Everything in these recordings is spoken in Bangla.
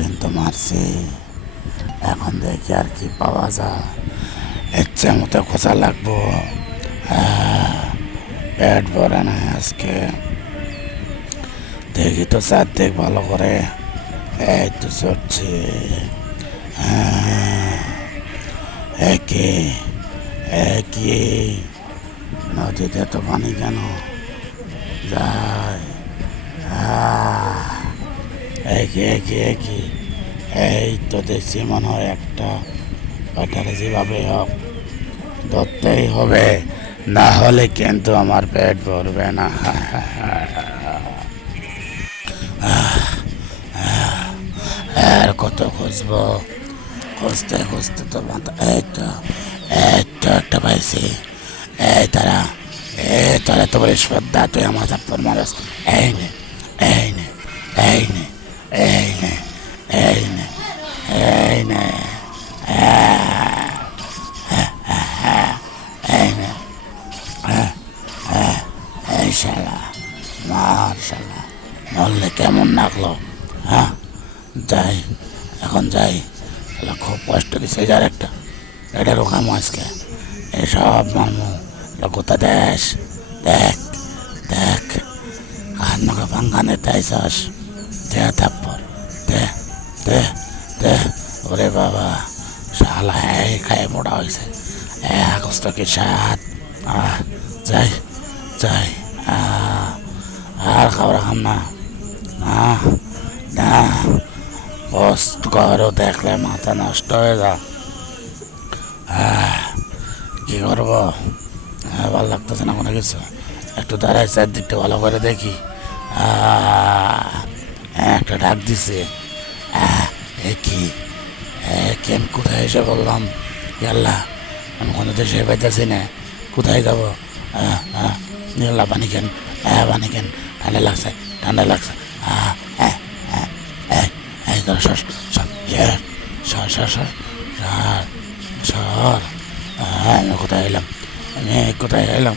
হরিণ তো মারছি, এখন দেখি আর কি পাওয়া যায়। ইচ্ছে মতো খোঁচা লাগবো। পেট ভরে না আজকে, দেখি তো চারদিক ভালো করে। এই তো চড়ছি। একই একই নদীতে তো পানি কেন যায়? একই একই একই এই তো দেখছি মনে হয় একটা, ওটারে যেভাবে হোক ধরতেই হবে, না হলে কিন্তু আমার পেট ভরবে না। আর কত খুঁজবো, খুঁজতে খুঁজতে তো মাথা, এই তো একটা পাইছি। এই তারা, তোরা তো বলিস শ্রদ্ধা, তুই আমার থাপ্পড় মারস। এই নে, এই নে, এই নে, এই নে, এই নে, এই নে, এই নে, এই শালা মার, শালা মরলে কেমন লাগলো? হ্যাঁ, যাই, এখন যাই। খুব কষ্ট দিছে যার একটা, এটা রোখামো আজকে, এসব মারমু। কোথা দেশ, দেখ দেখ, কার নৌকা ভাঙ্গানে তাই চাস, দে থাপ্পড়, দে দে দে। ওরে বাবা, শালা এই খায় মোটা হয়েছে, আগস্ট কি সাত। যাই যাই, আর খাবার খাম না, না কষ্ট করো, দেখলে মাথা নষ্ট হয়ে যা। কি করবো, ভালো লাগতেছে না কোনো কিছু। একটু দাঁড়াই চারদিকটা ভালো করে দেখি। একটা ডাক দিছে, কি আমি কোথায় এসে বললাম? ইয়াল্লা, আমি কোনো দেশে পাইতেছি না, কোথায় যাবো? ইয়াল্লা, পানি কেন, পানি কেন, ঠান্ডা লাগছে, ঠান্ডা লাগছে। এই তোর সর সর সর সর সর সর। আমি কোথায় এলাম, আমি কোথায় এলাম,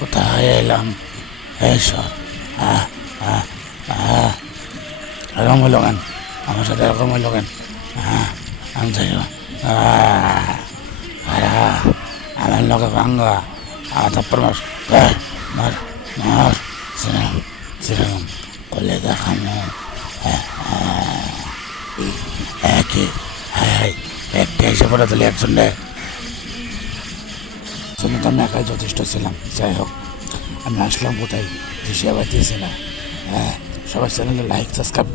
কোথায় এলাম? এই সর। এরকম হইল কেন, আমার সাথে এরকম হইল কেন? আমি চাই আমার লোকে ভাঙ্গা, তারপর মার মার মার, সেরকম সেরকম করলে দেখানো। একই একটা এসে পড়ে দিলে একজন জন্য তো আমি একাই যথেষ্ট ছিলাম। যাই হোক, আমি আসলাম কোথায়, দিশে আবার দিয়েছি না। সবাই চ্যানেলে লাইক সাবস্ক্রাইব